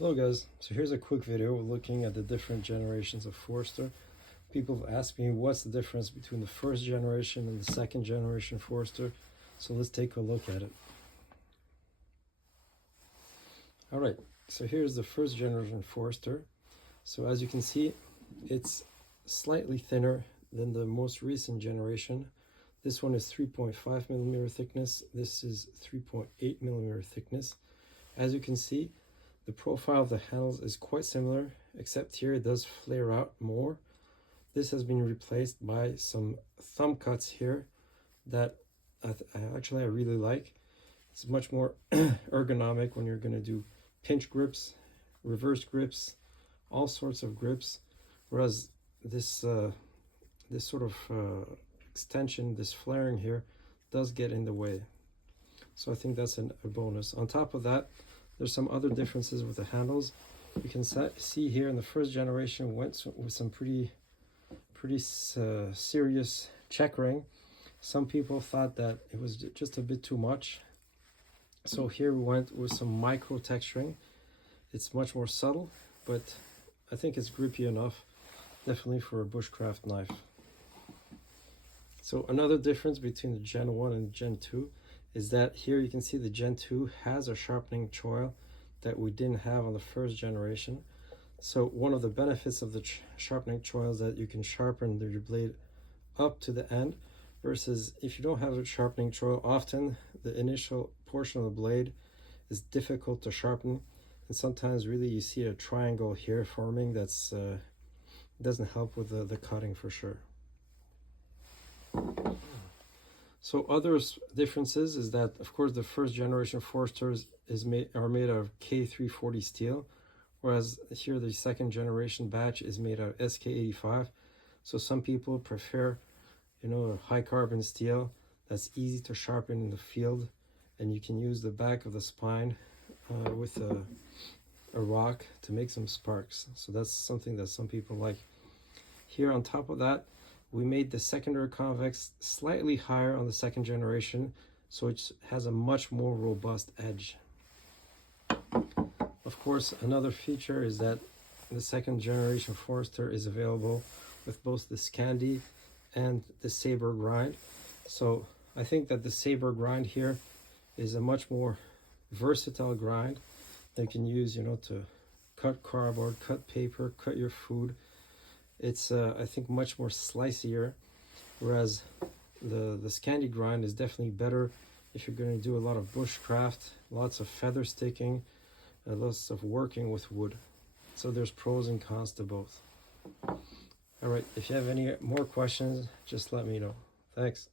Hello guys, so here's a quick video looking at the different generations of Forester. People have asked me what's the difference between the first generation and the second generation Forester, so let's take a look at it. Alright, so here's the first generation Forester. So as you can see, it's slightly thinner than the most recent generation. This one is 3.5 millimeter thickness, this is 3.8 millimeter thickness. As you can see, the profile of the handles is quite similar, except here it does flare out more. This has been replaced by some thumb cuts here that I really like. It's much more ergonomic when you're going to do pinch grips, reverse grips, all sorts of grips, whereas this this sort of extension, this flaring here, does get in the way. So I think that's a bonus. On top of that, there's some other differences with the handles. You can see here in the first generation went with some pretty serious checkering. Some people thought that it was just a bit too much. So here we went with some micro texturing. It's much more subtle, but I think it's grippy enough, definitely for a bushcraft knife. So another difference between the Gen 1 and Gen 2 is that here you can see the Gen 2 has a sharpening choil that we didn't have on the first generation. So one of the benefits of the sharpening choil is that you can sharpen your blade up to the end, versus if you don't have a sharpening choil, often the initial portion of the blade is difficult to sharpen, and sometimes really you see a triangle here forming that's doesn't help with the cutting for sure. So other differences is that, of course, the first generation Foresters are made out of K340 steel, whereas here the second generation batch is made out of SK85. So some people prefer, a high carbon steel that's easy to sharpen in the field, and you can use the back of the spine with a rock to make some sparks. So that's something that some people like. Here on top of that, we made the secondary convex slightly higher on the second generation, so it has a much more robust edge. Of course, another feature is that the second generation Forester is available with both the Scandi and the Saber grind. So I think that the Saber grind here is a much more versatile grind that you can use, to cut cardboard, cut paper, cut your food. It's I think much more slicier, whereas the Scandi grind is definitely better if you're going to do a lot of bushcraft, lots of feather sticking, lots of working with wood. So there's pros and cons to both. All right, if you have any more questions, just let me know. Thanks.